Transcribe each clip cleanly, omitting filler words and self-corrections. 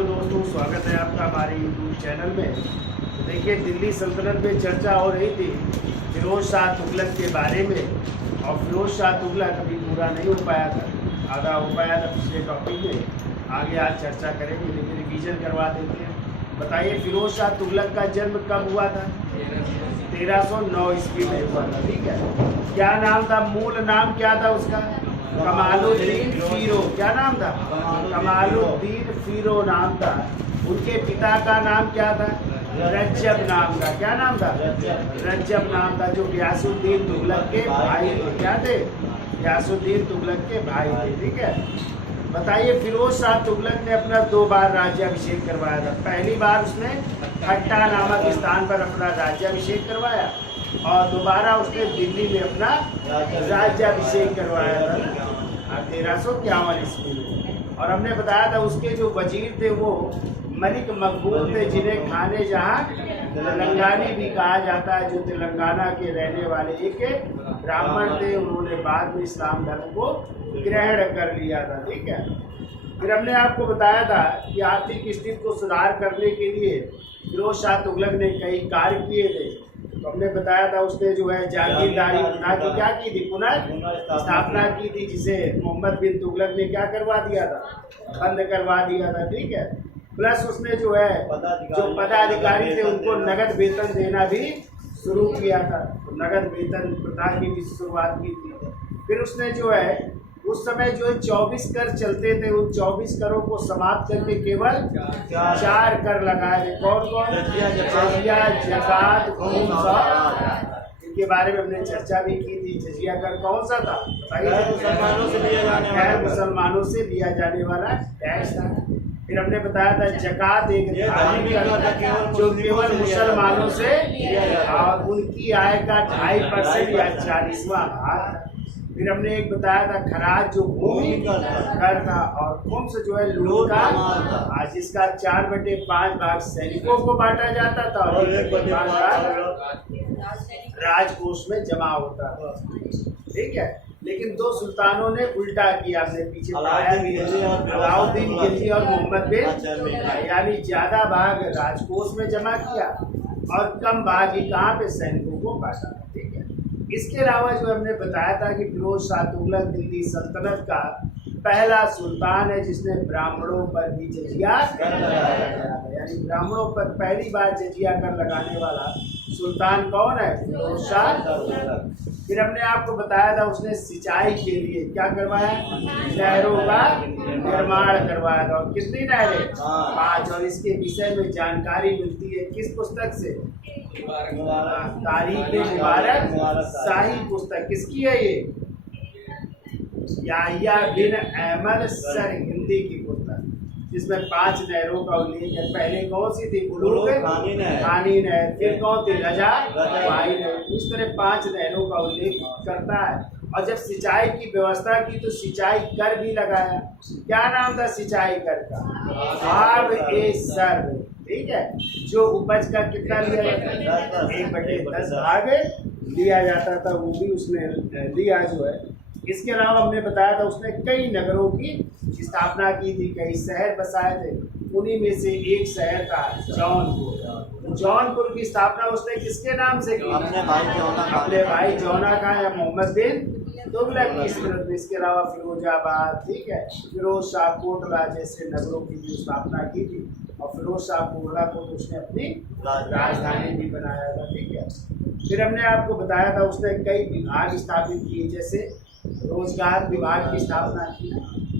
Hello दोस्तों, स्वागत है आपका हमारे यूट्यूब चैनल में। तो देखिए, दिल्ली सल्तनत में चर्चा हो रही थी फिरोज शाह तुगलक के बारे में, और फिरोज शाह तुगलक अभी पूरा नहीं हो पाया था, आधा हो पाया था पिछले टॉपिक में। आगे आज चर्चा करेंगे, लेकिन रिवीजन करवा देते हैं। बताइए, फिरोज शाह तुगलक का जन्म कब हुआ था? 1309 ईस्वी में हुआ था। ठीक है, क्या नाम था? मूल नाम क्या था उसका? कमालुद्दीन फिरो। क्या नाम था? कमालुद्दीन फिरो नाम था। उनके पिता का नाम क्या था? रज्जब नाम था। क्या नाम था? रज्जब नाम था, जो गियासुद्दीन तुगलक के भाई थे। क्या थे? गियासुद्दीन तुगलक के भाई थे। ठीक है, बताइए, फिरोज शाह तुगलक ने अपना 2 बार राज्याभिषेक करवाया था। पहली बार उसने खट्टा नामक स्थान पर अपना राज्याभिषेक करवाया, और दोबारा उसने दिल्ली में अपना राज्याभिषेक करवाया था 1351 ईस्वी में। और हमने बताया था उसके जो वजीर थे वो मलिक मकबूल थे, जिन्हें खाने जहाँ तेलंगानी भी कहा जाता है, जो तेलंगाना के रहने वाले एक ब्राह्मण थे। उन्होंने बाद में इस्लाम धर्म को ग्रहण कर लिया था। ठीक है, फिर हमने आपको बताया था कि आर्थिक स्थिति को सुधार करने के लिए फिरोज शाह तुगलक ने कई कार्य किए थे। तो हमने बताया था उसने जो है जागीरदारी प्रथा की क्या की थी? पुनः स्थापना की थी, जिसे मोहम्मद बिन तुगलक ने क्या करवा दिया था? बंद करवा दिया था। ठीक है, प्लस उसने जो है जो पदाधिकारी थे उनको नगद वेतन देना भी शुरू किया था। तो नगद वेतन प्रथा की भी शुरुआत की थी। फिर उसने जो है उस समय जो 24 कर चलते थे, उन 24 करों को समाप्त करके केवल 4 कर लगाए थे। कौन कौन? जजिया, जकात, इनके बारे में हमने चर्चा भी की थी। जजिया कर कौन सा था? गैर मुसलमानों से लिया जाने वाला टैक्स था। फिर हमने बताया था जकात एक जो केवल मुसलमानों से, और उनकी आय का 2.5% या 40वां भाग। फिर हमने एक बताया था खराज, जो भूमि कर था, और खुम्स जो है लूट का, जिसका 4/5 भाग सैनिकों को बांटा जाता था, और 1/5 भाग राजकोष में जमा होता था। ठीक है, लेकिन 2 सुल्तानों ने उल्टा किया। हमने पीछे बताया भी अलाउद्दीन खिलजी और मोहम्मद बिन, यानी ज्यादा भाग राजकोष में जमा किया और कम भाग ही कहाँ पे? सैनिकों को बांटा। ठीक है, इसके अलावा जो हमने बताया था कि फिरोज शाह तुगलक दिल्ली सल्तनत का पहला सुल्तान है जिसने ब्राह्मणों पर भी जजिया कर लगाया, यानी ब्राह्मणों पर पहली बार जजिया कर लगाने वाला सुल्तान कौन है? फिरोज शाह तुगलक। फिर हमने आपको बताया था उसने सिंचाई के लिए क्या करवाया? नहरों का निर्माण करवाया था। और कितनी नहरें? 5। और इसके विषय में जानकारी मिलती है किस पुस्तक से? तारीख मुबारक शाही पुस्तक। किसकी है ये? याह्या बिन अहमद सर, हिंदी की पुस्तक, जिसमें 5 नहरों का उल्लेख है। पहले कौन सी थी? उलूग खानी नहर। फिर कौन थी? रजा भाई नहर। इस तरह 5 नहरों का उल्लेख करता है। और जब सिंचाई की व्यवस्था की तो सिंचाई कर भी लगाया। क्या नाम था सिंचाई कर का? आब ए सर। ठीक है, जो उपज का कितना लिया जाता था? 1/10 भाग लिया जाता था, वो भी उसने लिया जो है। इसके अलावा हमने बताया था उसने कई नगरों की स्थापना की थी, कई शहर बसाए थे। उन्हीं में से एक शहर था जौनपुर। जौनपुर की स्थापना उसने किसके नाम से की? अपने भाई जौना का, या मोहम्मद बिन तुगलक की स्मृति में। इसके अलावा फिरोजाबाद, ठीक है, फिरोज शाह कोटला जैसे नगरों की भी स्थापना की थी। और फिरोज शाह कोटला को तो उसने अपनी राजधानी भी बनाया था। ठीक है, फिर हमने आपको बताया था उसने कई विभाग स्थापित किए, जैसे रोजगार विभाग की स्थापना की,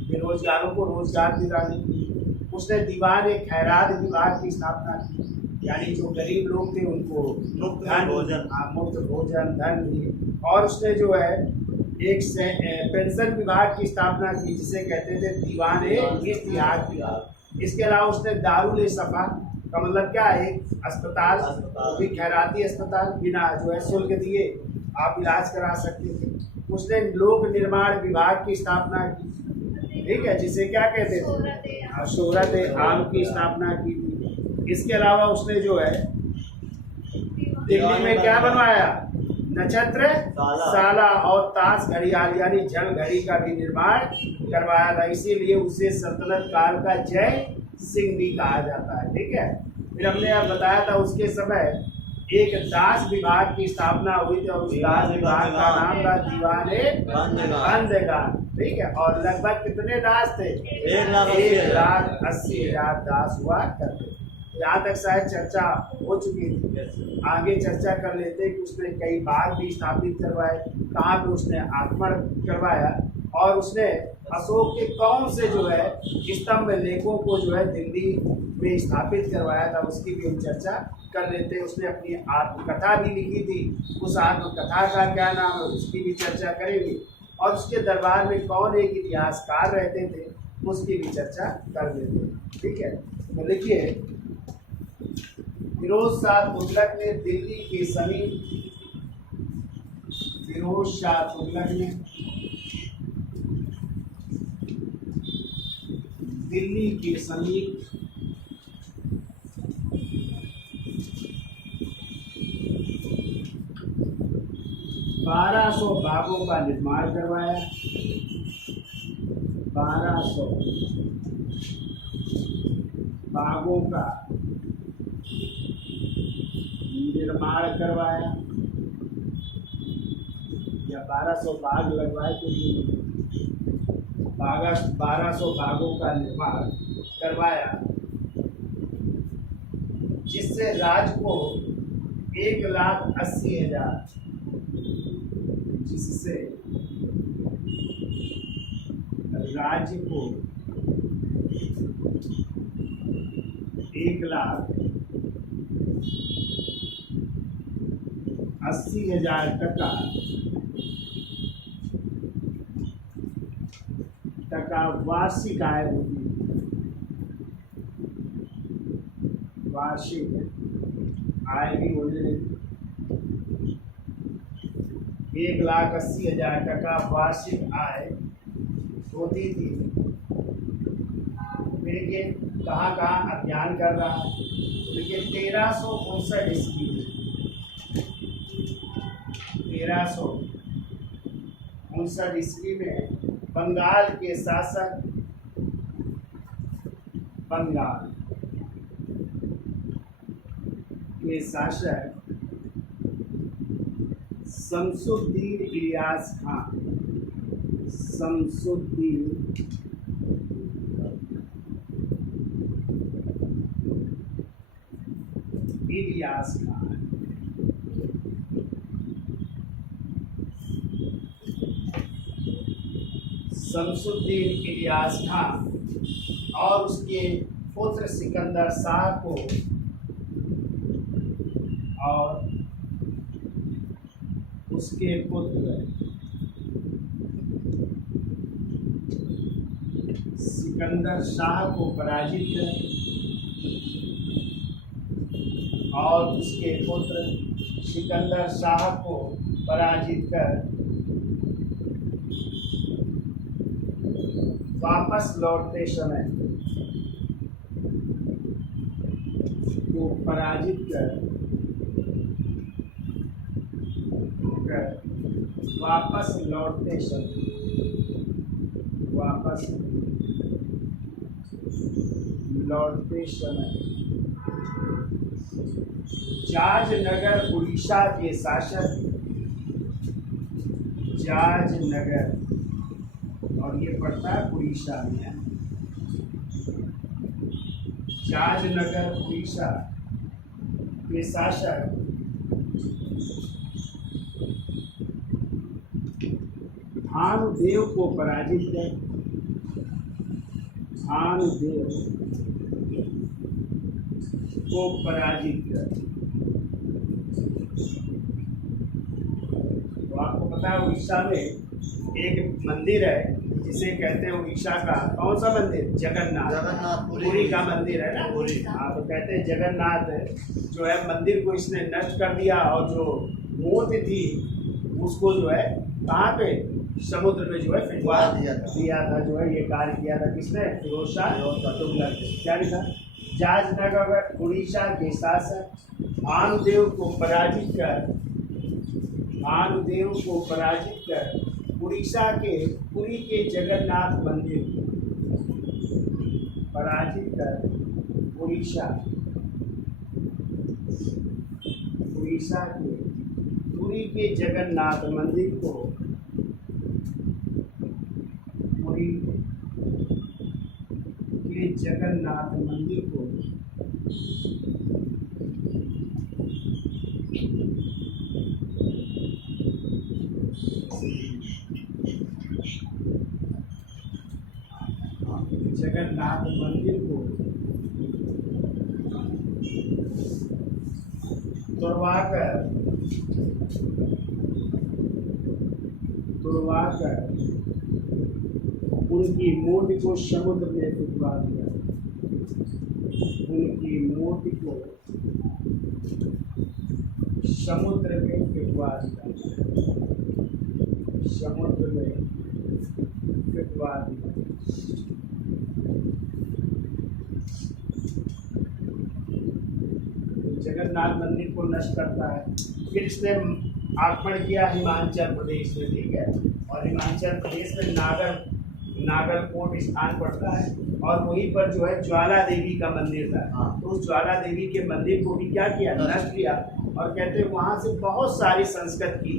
बेरोजगारों को रोजगार दिलाने की। उसने दीवान ए खैरात विभाग की स्थापना की, यानी जो गरीब लोग थे उनको मुफ्त भोजन, धन भी। और उसने जो है एक पेंशन विभाग की स्थापना की, जिसे कहते थे दीवान ए इश्तिहाद विभाग। इसके अलावा उसने दारुल सफा का मतलब क्या है? एक अस्पताल, वो भी खैराती अस्पताल, बिना जो है शुल्क दिए आप इलाज करा सकते थे। उसने लोक निर्माण विभाग की स्थापना की, ठीक है, जिसे क्या कहते थे? शोहरत आम की स्थापना की थी। इसके अलावा उसने जो है दिल्ली में क्या बनवाया? नक्षत्र साला और ताश घड़ियाल, यानी जल घड़ी का भी निर्माण करवाया था। इसीलिए उसे सल्तनत काल का जय सिंह भी कहा जाता है। ठीक है, फिर हमने अब बताया था उसके समय एक दास विभाग की स्थापना हुई थी और उस दास विभाग का नाम था दीवाने बंदगान। ठीक है, और लगभग कितने दास थे? 1,80,000 दास हुआ करते। यहाँ तक शायद चर्चा हो चुकी थी, आगे चर्चा कर लेते कि उसने कई बाग भी स्थापित करवाए, कहाँ पे उसने आक्रमण करवाया और उसने अशोक के कौन से जो है स्तंभ लेखों को जो है दिल्ली में स्थापित करवाया था, उसकी भी हम चर्चा कर लेते हैं। उसने अपनी आत्मकथा भी लिखी थी, उस आत्मकथा का क्या नाम है उसकी भी चर्चा करेंगे, और उसके दरबार में कौन एक इतिहासकार रहते थे उसकी भी चर्चा कर लेते हैं। ठीक है, तो देखिए फिरोज शाह तुगलक ने दिल्ली के समीप फिरोज शाह तुगलक ने दिल्ली के समीप 1200 बागों का निर्माण करवाया। 1200 बागों का निर्माण करवाया या 1200 बाग लगवाए तो 1200 बागों का निर्माण करवाया, जिससे राज्य को 1,80,000 जिससे राज्य को 1,80,000 टका वार्षिक आय होगी। वार्षिक आय भी होने लगी। 1,80,000 टका वार्षिक आय होती थी। देखिए कहाँ कहाँ अभियान कर रहा है। देखिए 1359 ईस्वी 1359 ईस्वी में बंगाल के शासक शमसुद्दीन इलियास खान शमसुद्दीन इलियास खान और उसके पुत्र सिकंदर शाह को और उसके पुत्र सिकंदर शाह को पराजित कर और उसके पुत्र सिकंदर शाह को पराजित कर वापस लौटते समय को पराजित कर वापस लौटते समय जाजनगर उड़ीसा के शासक जाजनगर, और ये पड़ता है उड़ीसा में, जाजनगर उड़ीसा के शासक भानुदेव को पराजित कर तो आपको पता है उड़ीसा में एक मंदिर है जिसे कहते हैं उड़ीसा का कौन सा मंदिर? जगन्नाथ पुरी का मंदिर है ना। हाँ, तो कहते हैं जगन्नाथ जो है मंदिर को इसने नष्ट कर दिया और जो मूर्ति थी उसको जो है कहाँ पे समुद्र में जो है फिरवा दिया था। जो है ये कार्य किया था किसने? फिरोज शाह तुगलक। क्या लिखा? जाजनगर उड़ीसा के शासक भानुदेव को पराजित कर उड़ीसा के पुरी के जगन्नाथ मंदिर पराजित कर उड़ीसा के पुरी के जगन्नाथ मंदिर को पुरी के जगन्नाथ मंदिर को जगन्नाथ मंदिर को तुड़वाकर उनकी मूर्ति को समुद्र में फेंकवा दिया। उनकी मूर्ति को समुद्र में फेंकवा दिया। समुद्र में फेंकवा दिया। जगन्नाथ मंदिर को नष्ट करता है। फिर इसने आक्रमण किया हिमाचल प्रदेश में, ठीक है, और हिमाचल प्रदेश में नागरकोट स्थान पड़ता है और वहीं पर जो है ज्वाला देवी का मंदिर था। तो उस ज्वाला देवी के मंदिर को भी क्या किया, नष्ट किया। और कहते हैं वहाँ से बहुत सारी संस्कृत की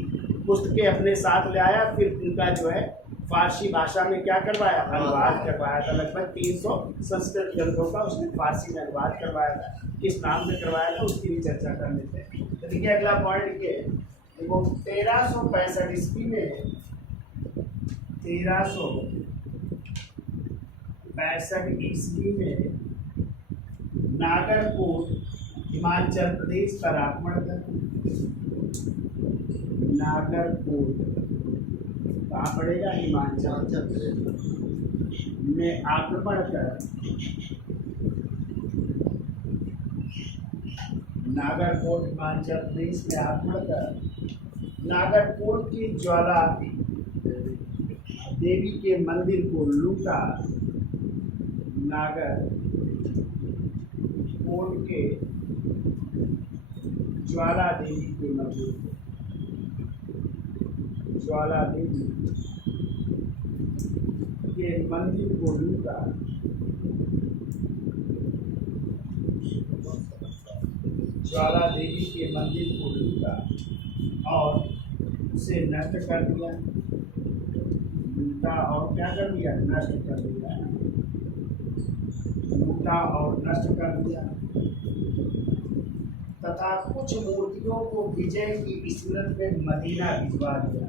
पुस्तकें अपने साथ ले आया। फिर उनका जो है फारसी भाषा में क्या करवाया, अनुवाद करवाया था। लगभग 300 संस्कृत ग्रंथों का उसने फारसी में अनुवाद करवाया था। किस नाम से करवाया था उसकी भी चर्चा कर लेते हैं। तो देखिए अगला पॉइंट के देखो 1365 ईस्वी में 1365 ईस्वी में नागरकोट हिमाचल प्रदेश पर आक्रमण कर नागरकोट कहाँ पड़ेगा, हिमाचल में आक्रमण कर नागरकोट हिमाचल प्रदेश में आक्रमण कर नागरकोट की ज्वाला देवी के मंदिर को लूटा। नागरकोट के ज्वाला देवी के मंदिर को ज्वाला देवी के मंदिर को लूटा। ज्वाला देवी के मंदिर को लूटा और उसे नष्ट कर दिया। लूटा और क्या कर दिया, नष्ट कर दिया। लूटा और नष्ट कर दिया तथा कुछ मूर्तियों को विजय की स्मृति में मदीना भिजवा दिया।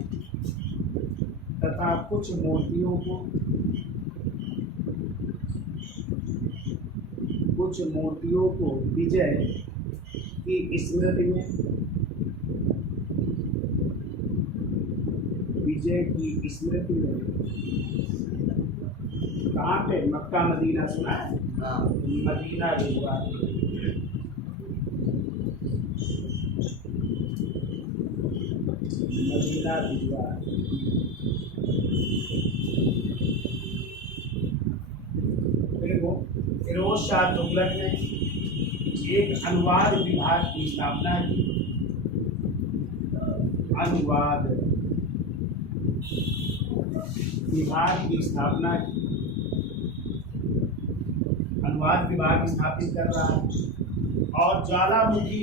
तथा कुछ मूर्तियों को विजय की स्मृति में कहाँ पे, मक्का मदीना सुना है, मदीना भिजवा फिरोज शाह तुगलक ने एक अनुवाद विभाग की स्थापना की। अनुवाद विभाग की स्थापना की। अनुवाद विभाग स्थापित कर रहा है और ज्वालामुखी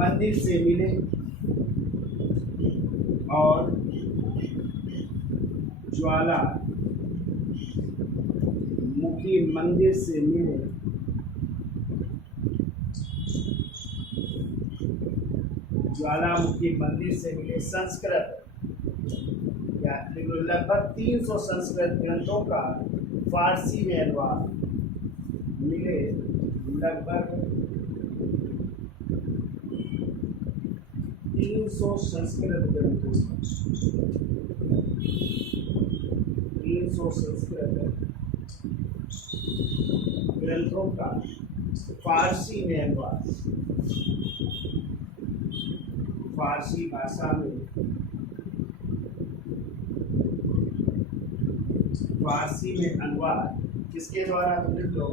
मंदिर से मिले और ज्वाला मुखी मंदिर से मिले ज्वालामुखी मंदिर से मिले संस्कृत या लगभग 300 संस्कृत ग्रंथों का फारसी में अनुवाद मिले। लगभग 300 संस्कृत ग्रंथों 300 संस्कृत ग्रंथों का फारसी में अनुवाद, फारसी भाषा में फारसी में अनुवाद किसके द्वारा, लिख लो,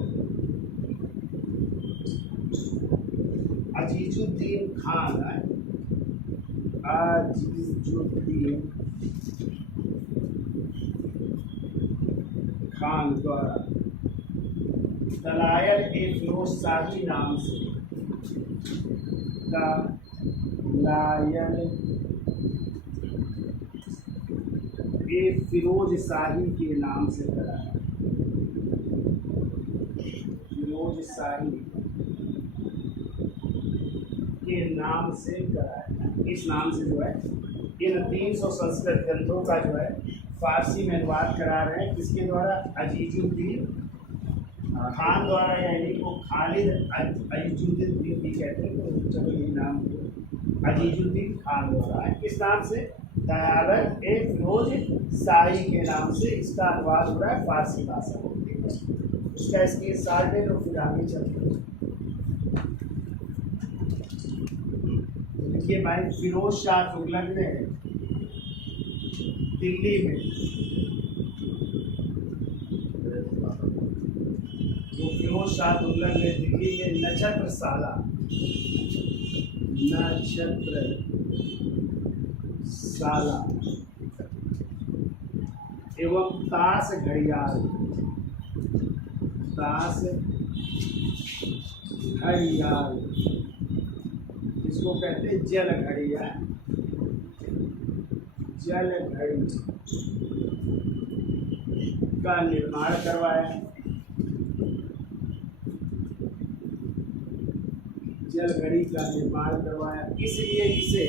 अजीजुद्दीन खान है, अजीजुद्दीन खान द्वारा दलायल ए फिरोज शाही नाम से, दलायल ए फिरोज शाही के नाम से कराया, फिरोज शाही के नाम से कराया। इस नाम से जो है इन 300 संस्कृत ग्रंथों का जो है फारसी में अनुवाद करा रहे हैं। किसके द्वारा? अजीजुद्दीन खान द्वारा, या इनको खालिद अजीजुद्दीन भी कहते हैं, तो चलो यही नाम अजीजुद्दीन खान द्वारा है। किस नाम से? दयालत ए फिरोज शाही के नाम से इसका अनुवाद हो रहा है फारसी भाषा में। उसका स्क्रीन शॉट है, तो फिर आगे चलते हैं। देखिए भाई, फिरोज शाह तुगलक ने दिल्ली में फिरोज शाह तुगलक ने दिल्ली में नक्षत्रशाला एवं ताश घड़ियाल इसको कहते हैं जल घड़ियाल, जल घड़ी का निर्माण करवाया। जल घड़ी का निर्माण करवाया, इसलिए इसे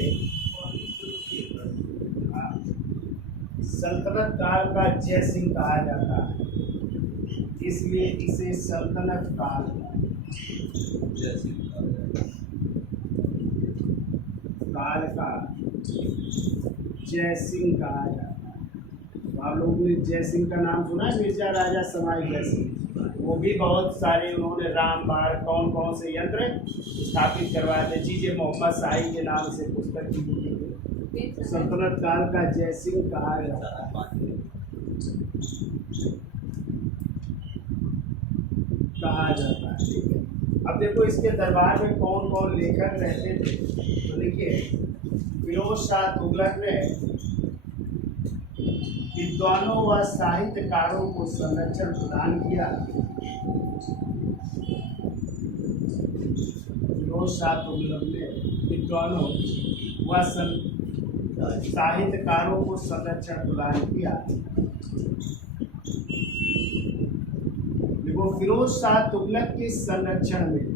सल्तनत काल का जय सिंह कहा जाता है। इसलिए इसे सल्तनत काल का जय सिंह कहा जाता है। आप लोगों ने जय सिंह का नाम सुना है? मिर्जा राजा समाई जय सिंह, वो भी बहुत सारे उन्होंने रामबाण कौन कौन से यंत्र स्थापित करवाए थे। चीजें मोहम्मद शाही के नाम से पुस्तक की लिखी थी। सल्तनत काल का जय सिंह कहा जाता है, ठीक है। अब देखो इसके दरबार में कौन कौन लेखक रहते थे। तो देखिए, फिरोज शाह तुगलक ने विद्वानों व साहित्यकारों को संरक्षण प्रदान किया। फिरोज शाह तुगलक ने विद्वानों व साहित्यकारों को संरक्षण प्रदान किया। देखो, फिरोज शाह तुगलक के संरक्षण में,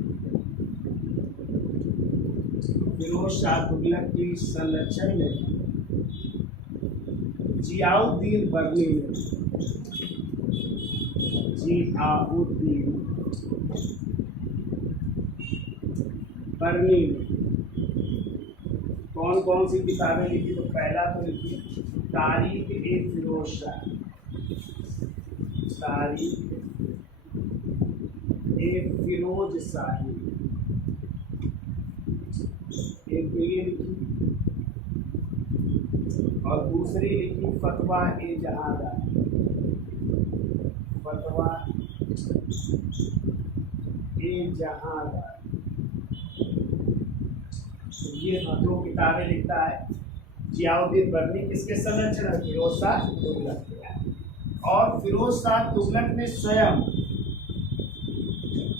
फिरोज शाह तुगलक के संरक्षण में जियाउद्दीन बर्नी ने कौन कौन सी किताबें लिखी? तो पहला तो लिखी तारीख ए फिरोज शाह, तारीख ए फिरोज शाही, एक ये लिखी, और दूसरी लिखी फतवा ए जहादार, फतवा ए जहादार। ये दो किताबें लिखता है जियाउद्दीन बर्नी। किसके संरक्षण में? फिरोज शाह तुगलक के। और फिरोज शाह तुगलक ने स्वयं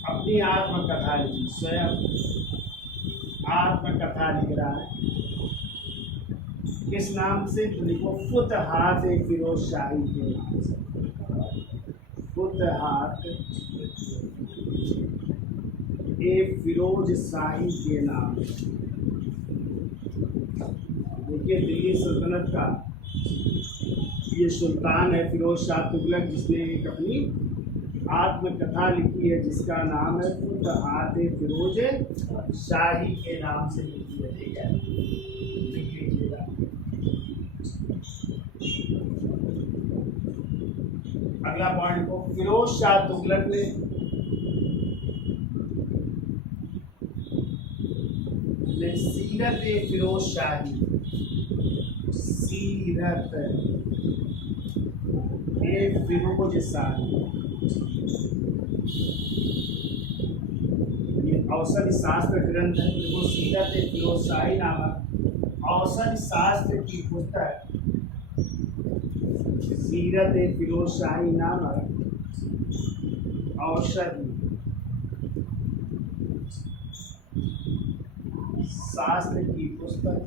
अपनी आत्मकथा लिखी, स्वयं आत्मकथा लिख रहा है। किस नाम से? लिखो, फुतहात ए फिरोज शाही के नाम से, फुतहात ए फिरोज शाही के नाम से। देखिए, दिल्ली सल्तनत का ये सुल्तान है फिरोज शाह तुगलक, जिसने एक अपनी आत्मकथा लिखी है जिसका नाम है फुतहात ए फिरोज शाही के नाम से लिखी है। ठीक है, लिख लीजिएगा। अगला पॉइंट को, फिरोज शाह तुगलक ने सीरत ए फिरोज शाही, सीरत ए फिरोज शाही, ये औषधि शास्त्र ग्रंथ है। देखो, सीरत ए फिरोज शाही नामक औषधि शास्त्र की पुस्तक, सीरत ए फिरोज शाही नामक औषधि शास्त्र की पुस्तक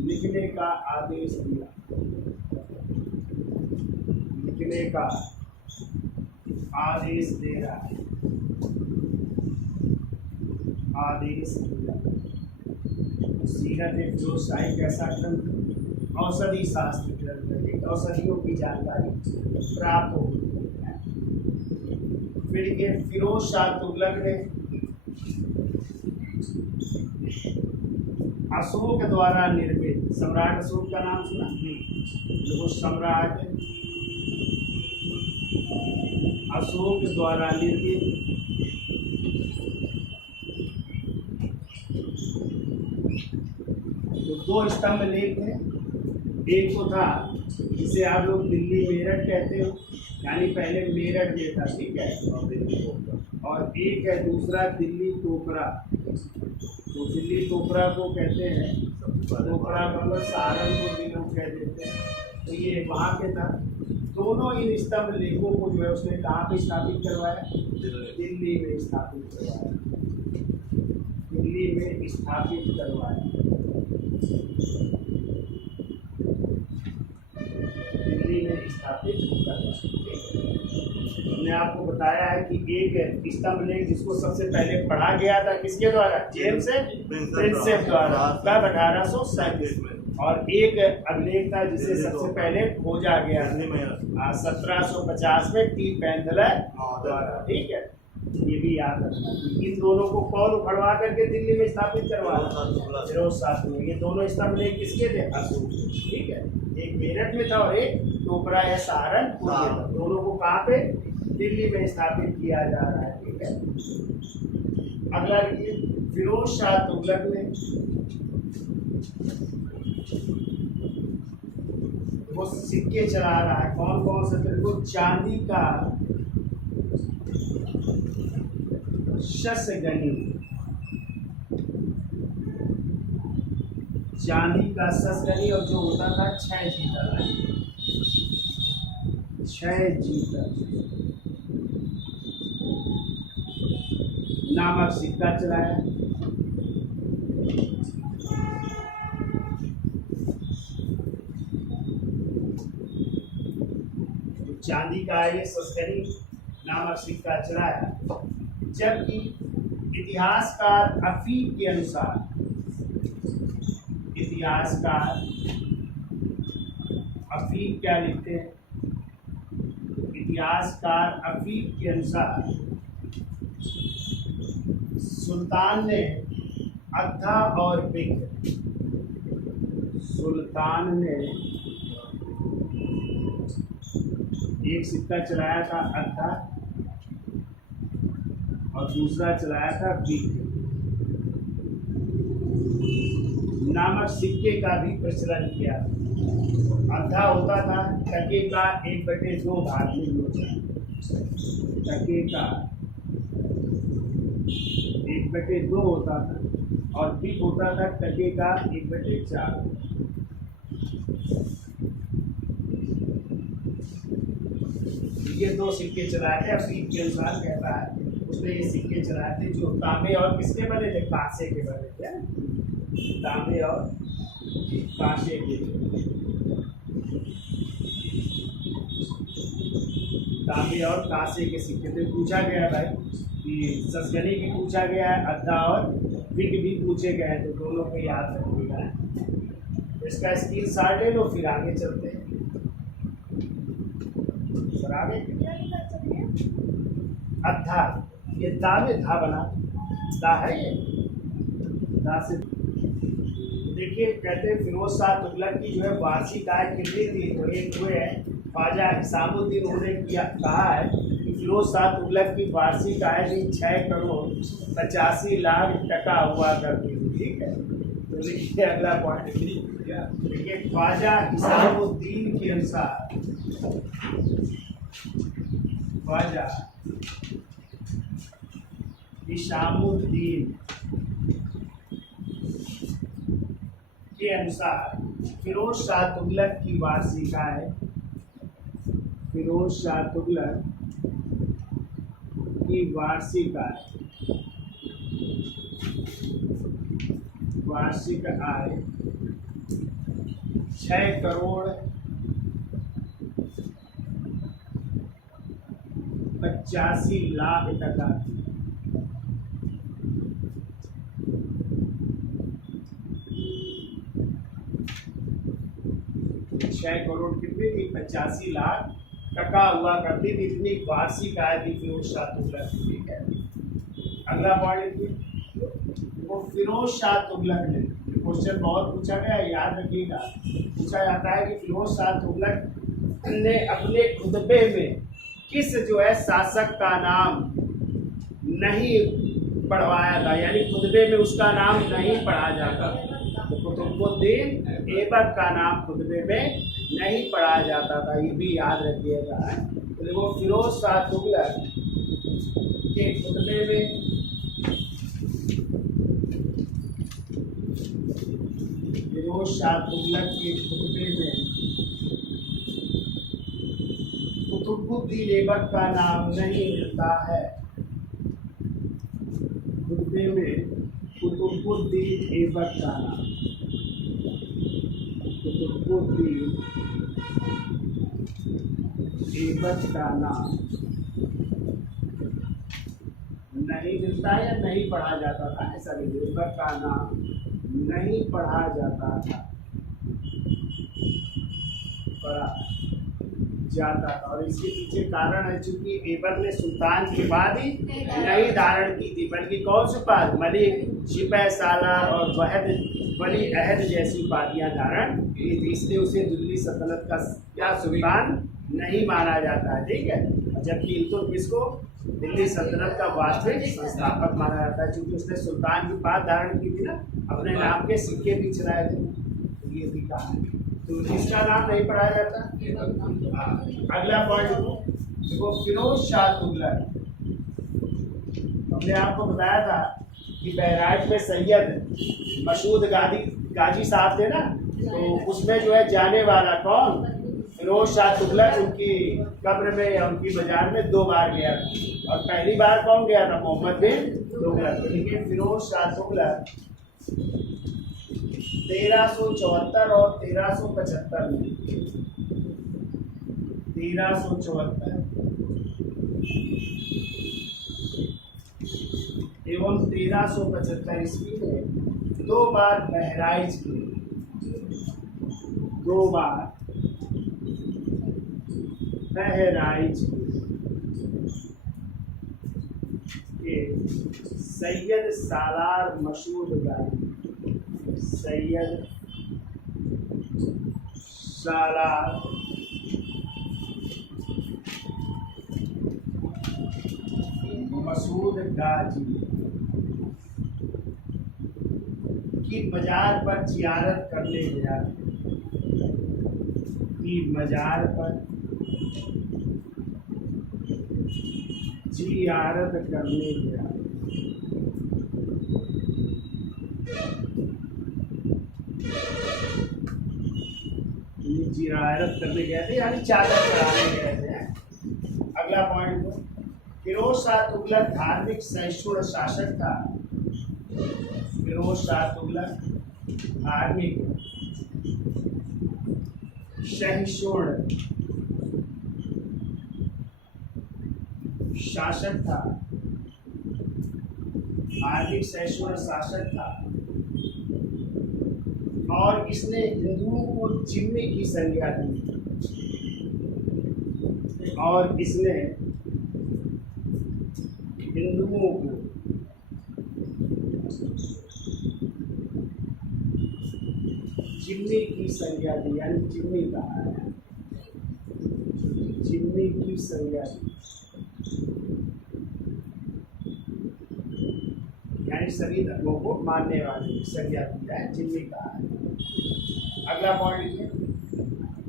लिखने का आदेश दिया, लिखने का आदेश दे रहा है, आदेश दिया। सीरत एक फिरोजशाही कैसा ग्रंथ, औषधि शास्त्र ग्रंथ है, एक औषधियों की जानकारी प्राप्त होती है। फिर ये फिरोज शाह तुगलक ने अशोक द्वारा निर्मित, सम्राट अशोक का नाम सुना, जो सम्राट अशोक द्वारा निर्मित तो 2 स्तंभ लेख है। एक तो था जिसे आप लोग दिल्ली मेरठ कहते हो, यानी पहले मेरठ में था, ठीक है, और एक है दूसरा दिल्ली टोकरा। तो दिल्ली टोकरा को कहते हैं, टोकरा मतलब सहारनपुर भी लोग कह देते हैं। तो ये वहाँ पे था। दोनों इन स्तंभ लेखों को जो है उसने कहाँ पे स्थापित करवाया? दिल्ली में स्थापित करवाया, दिल्ली में स्थापित करवाया, दिल्ली में स्थापित करवाया। हमने आपको बताया है कि एक स्तंभ लेख जिसको सबसे पहले पढ़ा गया था किसके द्वारा? जेम्स प्रिंसेप द्वारा, कब? 1837 में। और एक अभिलेख था जिसे सबसे पहले खोजा गया 1750 में टी पेंथलर द्वारा, ठीक है, ये भी याद रखना। इन दोनों को कौन उखड़वा करके दिल्ली में स्थापित करवाया? फिरोज शाह तुगलक। ये दोनों स्तंभ लेख किसके थे? अशोक, ठीक है। एक मेरठ में था और एक टोकरा या सहारनपुर में था। दोनों को कहाँ पे? दिल्ली में स्थापित किया जा रहा है, ठीक है। अगला देखिए, फिरोज शाह तुगलक ने वो सिक्के चला रहा है, कौन कौन से? तो चांदी का शस्गनी, चांदी का शस्गनी, और जो होता था 6 जीतर, 6 जीतर नामक सिक्का चलाया। चांदी का ये शस्गनी नामक सिक्का चलाया। जबकि इतिहासकार अफीफ के अनुसार, इतिहासकार अफीफ क्या लिखते हैं? इतिहासकार अफीफ के अनुसार सुल्तान ने अद्धा और बिक्र, सुल्तान ने एक सिक्का चलाया था अद्धा और दूसरा चलाया था बिक्र नामक सिक्के का भी प्रचलन किया। अद्धा होता था टके का 1/2 भाग में होता, टके का 1/2 होता था, और बिक होता था टके का 1/4। ये 2 सिक्के चलाए थे। अफीफ के अनुसार कहता है उसने ये सिक्के चलाए थे जो तांबे और किसके बने थे? कांसे के बने थे, तांबे और कांसे के, तांबे और कांसे के सिक्के थे। पूछा गया भाई कि शस्गनी भी पूछा गया है, अद्धा और बिक भी पूछे गए हैं, तो दोनों को याद रखिएगा। इसका स्क्रीनशॉट ले लो, फिर आगे चलते हैं। सर आगे अद्धा, ये दा में धा बना, दा है ये, दा से। देखिए कहते हैं फिरोज शाह तुगलक की जो है वार्षिक आय कितनी थी? तो एक हुए हैं ख्वाजा हिसामुद्दीन, उन्होंने किया कहा है कि फिरोज शाह तुगलक की वार्षिक आय भी 6 करोड़ 85 लाख टका हुआ करती थी, ठीक है। तो देखिए अगला पॉइंट, देखिए ख्वाजा हिसामुद्दीन के अनुसार, ख्वाजा हिसामुद्दीन के अनुसार फिरोज शाह तुगलक की वार्षिक आय, फिरोज शाह तुगलक की वार्षिक आय 6 करोड़ 85 लाख टका थी। 6 करोड़ कितनी थी? 85 लाख टका हुआ करती थी। इतनी वार्षिक आय थी फिरोज शाह तुगलक। ठीक है, अगला पॉइंट, वो फिरोज शाह तुगलक ने, क्वेश्चन बहुत पूछा गया है, याद रखिएगा। पूछा जाता है कि फिरोज शाह तुगलक ने अपने खुतबे में किस जो है शासक का नाम नहीं पढ़वाया था, यानी खुतबे में उसका नाम नहीं पढ़ा जाता। तो कुतुबुद्दीन ऐबक का नाम खुतबे में नहीं पढ़ा जाता था, ये भी याद रखिएगा। तो देखो, फिरोज शाह तुगलक के खुतबे में फिरोज शाह तुगलक के खुतबे में कुतुबुद्दीन ऐबक का नाम नहीं मिलता है। खुतबे में कुतुबुद्दीन ऐबक का नाम, कुतुबुद्दीन ऐबक का नाम नहीं मिलता या नहीं पढ़ा जाता था, ऐसा नहीं, ऐबक का नाम नहीं पढ़ा जाता था, पढ़ा जाता था। और इसके पीछे कारण है, चूंकि ऐबक ने सुल्तान की उपाधि नहीं धारण की थी, बल्कि कौन सी उपाधि? मलिक, सिपह सालार और वली अहद जैसी उपाधियां धारण की थी, इसलिए उसे दिल्ली सल्तनत का क्या सुल्तान नहीं माना जाता है। ठीक है, जबकि इल्तुतमिश को दिल्ली सल्तनत का वास्तविक संस्थापक माना जाता है, क्योंकि उसने सुल्तान की उपाधि धारण की थी ना, अपने नाम के सिक्के भी चलाए थे, ये भी कहा है। तो इसका नाम नहीं पढ़ाया जाता। अगला पॉइंट देखो, फिरोज शाह तुगलक, हमने आपको बताया था कि बहराइच में सैयद मसूद गाजी साहब थे ना, तो उसमें जो है जाने वाला कौन? फिरोज शाह तुगलक उनकी कब्र में या उनकी मजार में 2 बार गया था, और पहली बार कौन गया था? मोहम्मद बिन तुगलक। लेकिन फिरोज शाह तुगलक 1374 और 1375 में, 1374 एवं 1375 ईस्वी में 2 बार बहराइच किए, 2 बार बहराइच के सैयद सालार मसूद गाजी, सैयद सालार मसूद गाजी की मजार पर जियारत करने गया, की मजार पर जियारत करने गया। जियारत करने गए थे, यानी चादर चढ़ाने गए थे। अगला पॉइंट, फिरोज शाह तुगलक धार्मिक सहिष्णु शासक था। फिरोज शाह तुगलक धार्मिक सहिष्णु शासक था, धार्मिक सहिष्णु शासक था, और इसने हिंदुओं को जिम्मे की संज्ञा दी, और इसने हिंदुओं को जिम्मे की संज्ञा दी, यानी जिम्मी कहा है, जिम्मे की संज्ञा दी, यानी सभी धर्मों को मानने वाले की संज्ञा दी है, जिम्मी कहा है। अगला पॉइंट है,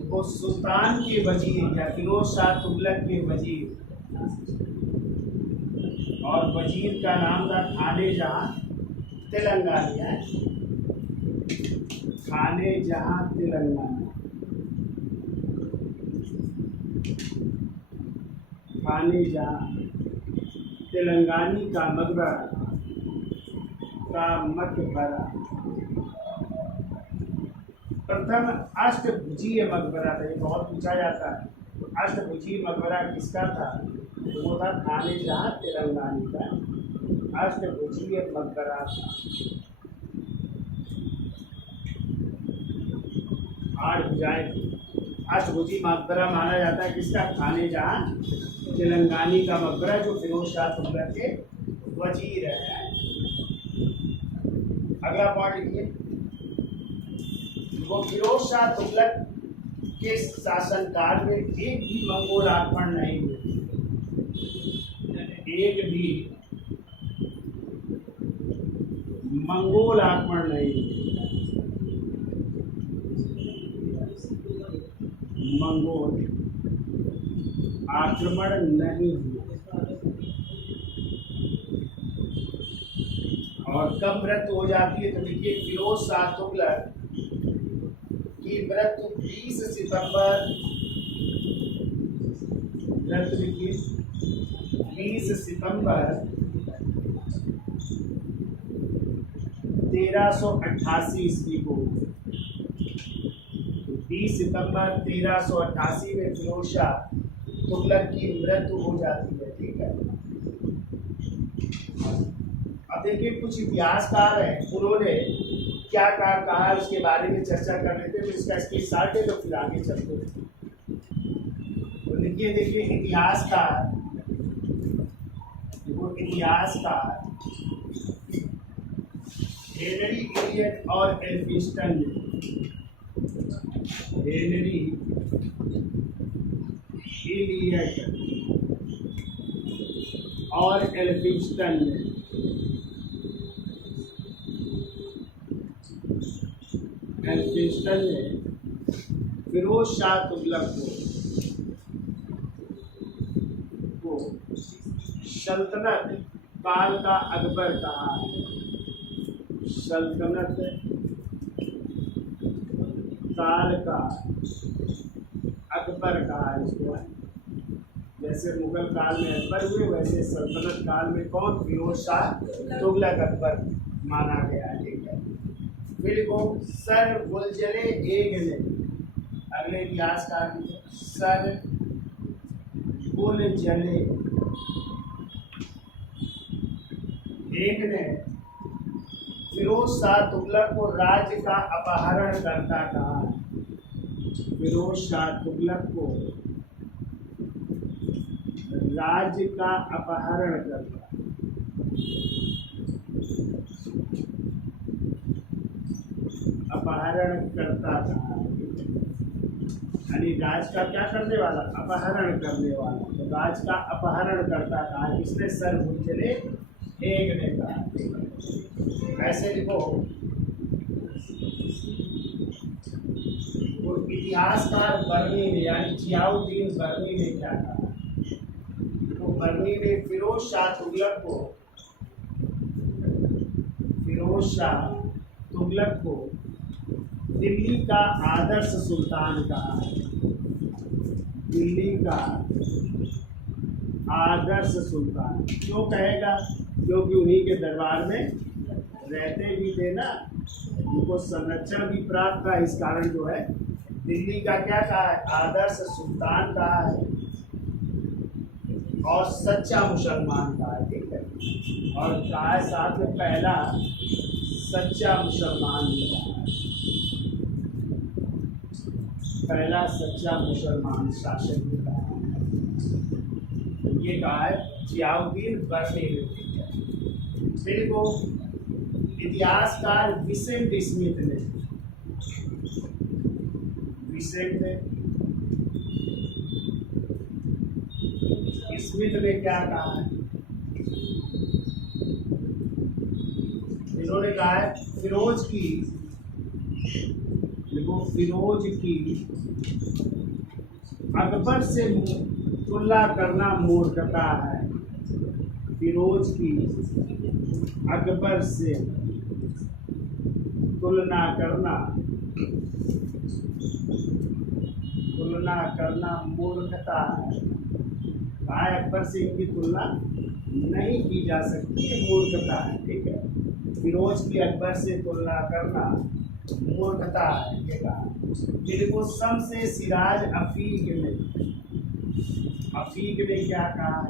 वो सुल्तान के वजीर या फिरोज शाह तुगलक के वजीर, और वजीर का नाम था खाने जहां तेलंगाना है, खाने जहां तेलंगाना, खाने जहाँ तेलंगानी का मकबरा का मकबरा। प्रथम अष्टभुजीय मकबरा था, ये बहुत पूछा जाता है। तो अष्टभुजीय मकबरा किसका था? तो वो था खाने जहाँ तेलंगानी का अष्टभुजीय मकबरा था। 8 भुजाएं थी। अष्टभुजी मकबरा माना जाता है किसका? खाने जहाँ तेलंगानी का मकबरा, जो फिरोज शाह तुगलक के वजीर है। अगला पॉइंट लिखिए, वो फिरोज शाह तुगलक के शासनकाल में एक भी मंगोल आक्रमण नहीं हुए। एक भी मंगोल आक्रमण नहीं हुए। मंगोल आक्रमण नहीं हुए। और कब मृत्यु हो जाती है? तो देखिए, फिरोज शाह तुगलक की मृत्यु 20 सितंबर, मृत्यु देखिए 20 सितंबर 1388 ईस्वी को। 20 सितंबर 1388 में फिरोज शाह तुगलक की मृत्यु हो जाती है। ठीक है, अब देखिए कुछ इतिहासकार हैं, उन्होंने क्या कहा उसके बारे में चर्चा कर लेते हैं। तो इसका स्क्रीनशॉट है, तो फिर आगे चलते हैं। तो लिखिए, देखिए इतिहासकार हेनरी इलियट और एल्फिंस्टन ने, हेनरी इलियट और एल्फिंस्टन ने फिरोज शाह तुगलक को सल्तनत काल का अकबर कहा है। सल्तनत काल का अकबर कहा है इसको। जैसे मुगल काल में अकबर हुए, वैसे सल्तनत काल में कौन? फिरोज शाह तुगलक अकबर माना गया है। ठीक है, फिर को सर गुलजरे एग ने, अगले इतिहासकार सर गुलजरे एग ने फिरोज शाह तुगलक को राज्य का अपहरण करता कहा। फिरोज शाह तुगलक को राज्य का अपहरण करता, अपहरण करता था। यानी राज का क्या करने वाला? अपहरण करने वाला। तो राज का अपहरण करता था किसने? सर गुलजरे एग ने कहा। ऐसे लिखो, तो इतिहासकार बर्नी ने, यानी जियाउद्दीन बर्नी ने क्या कहा? तो बर्नी ने फिरोज शाह तुगलक को, फिरोज शाह तुगलक को दिल्ली का आदर्श सुल्तान कहा है। दिल्ली का आदर्श सुल्तान क्यों कहेगा? क्योंकि उन्हीं के दरबार में रहते भी थे ना, उनको संरक्षण भी प्राप्त था। इस कारण जो है दिल्ली का क्या कहा है? आदर्श सुल्तान कहा है। और सच्चा मुसलमान कहा है। ठीक है, और कहा है साथ में पहला सच्चा मुसलमान भी कहा है। पहला सच्चा मुसलमान शासक भी कहा है। ये कहा है जियाउद्दीन बर्नी ने। फिर को इतिहासकार विसेंट स्मिथ ने, विसेंट स्मिथ ने क्या कहा है? इन्होंने कहा है फिरोज की, देखो फिरोज की अकबर से तुलना करना मूर्खता है। फिरोज की अकबर से तुलना करना मूर्खता है। भाई अकबर से इनकी तुलना नहीं की जा सकती, ये मूर्खता है। ठीक है, फिरोज की अकबर से तुलना करना मूर्खता है, ये कहा। जिनको शम्स सिराज अफीक ने क्या कहा,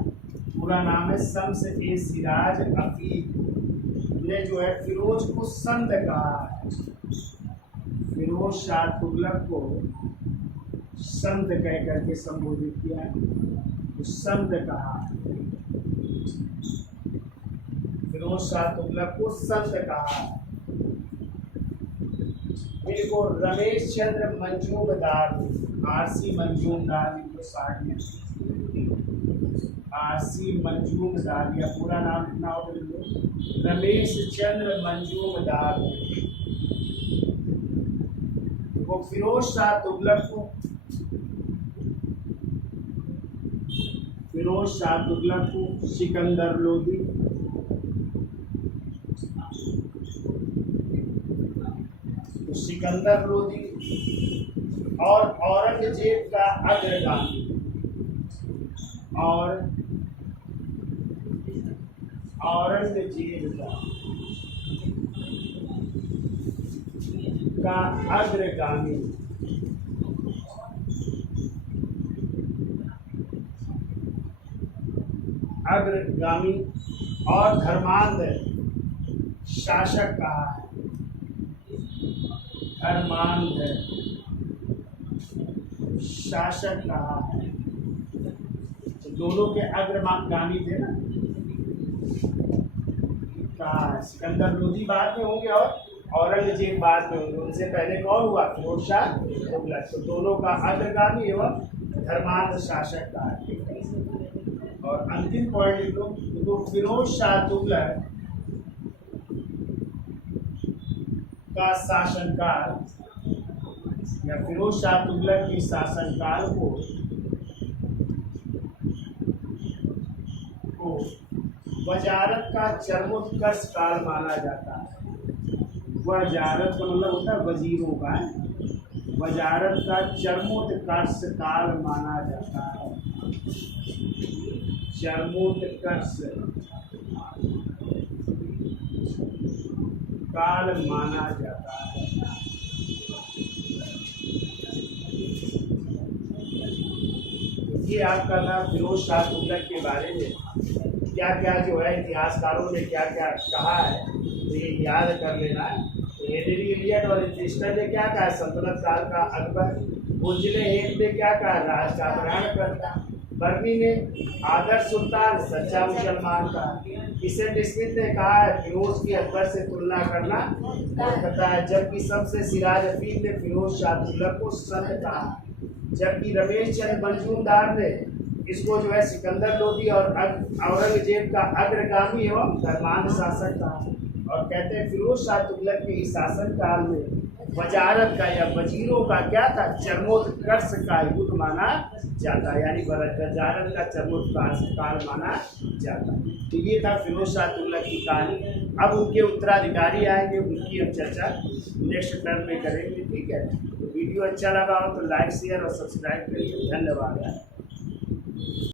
पूरा नाम है शम्स सिराज अफीक ने जो है फिरोज को संत कहा है। फिरोज शाह तुगलक को संत कह करके संबोधित किया है, तो संत कहा है। फिरोज शाह तुगलक को संत कहा है। इनको रमेश चंद्र मंजूमदार, आरसी मंजूमदार, इनको 60 में आरसी मंजूमदार, या पूरा नाम कितना हो, रमेश चंद्र मंजूमदार। वो फिरोज शाह तुगलक को सिकंदर लोदी और औरंगजेब का अग्रगामी, और औरंगजेब का अग्रगामी, और धर्मांध शासक कहा है। धर्मांध शासक कहा है। तो दोनों के अग्रगामी थे ना, कहा है। सिकंदर लोदी बाद में होंगे और औरंगजेब बाद में होंगे। उनसे पहले कौन हुआ, फिरोज शाह तुगलक। तो दोनों का अग्रगामी एवं धर्मांध शासक कहा है। और अंतिम पॉइंट लिख लो, तो फिरोज शाह तुगलक का शासनकाल, या फिरोज शाह तुगलक की शासनकाल को वजारत का चरमोत्कर्ष काल माना जाता है। वजारत का मतलब होता है वजीरों का, वजारत का चरमोत्कर्ष काल माना जाता है। चरमोत्कर्ष काल माना जाता है। ये आपका था फिरोज शाह तुगलक के बारे में। क्या क्या जो है इतिहासकारों ने क्या क्या कहा है, तो ये याद कर लेना है। तो हेनरी इलियट और इंटिस्टर ने क्या कहा, सल्तनत काल का अकबर। बुर्जले हेन ने क्या कहा, राज का ग्रहण करता। बर्नी ने आदर्श सुल्तान, सच्चा मुसलमान का। किशन स्मिथ ने कहा है फिरोज की अकबर से तुलना करना मूर्खता है। जबकि सबसे सिराज अफीक ने फिरोज शाह तुगलक को संत कहा। जबकि रमेश चंद्र मंजूमदार ने इसको जो है सिकंदर लोदी और औरंगजेब का अग्रगामी एवं धर्मांध शासक था। और कहते हैं फिरोज शाह तुगलक के इस शासन काल में वजारत का या वजीरों का क्या था, चरमोत्कर्ष का युग माना जाता, यानी वजारत का चरमोत्कर्ष काल माना जाता। तो ये था फिरोज शाह तुगलक की कहानी। अब उनके उत्तराधिकारी आएंगे, उनकी हम चर्चा नेक्स्ट टर्म में करेंगे। ठीक है, तो वीडियो अच्छा लगा हो तो लाइक शेयर और सब्सक्राइब करिए। धन्यवाद।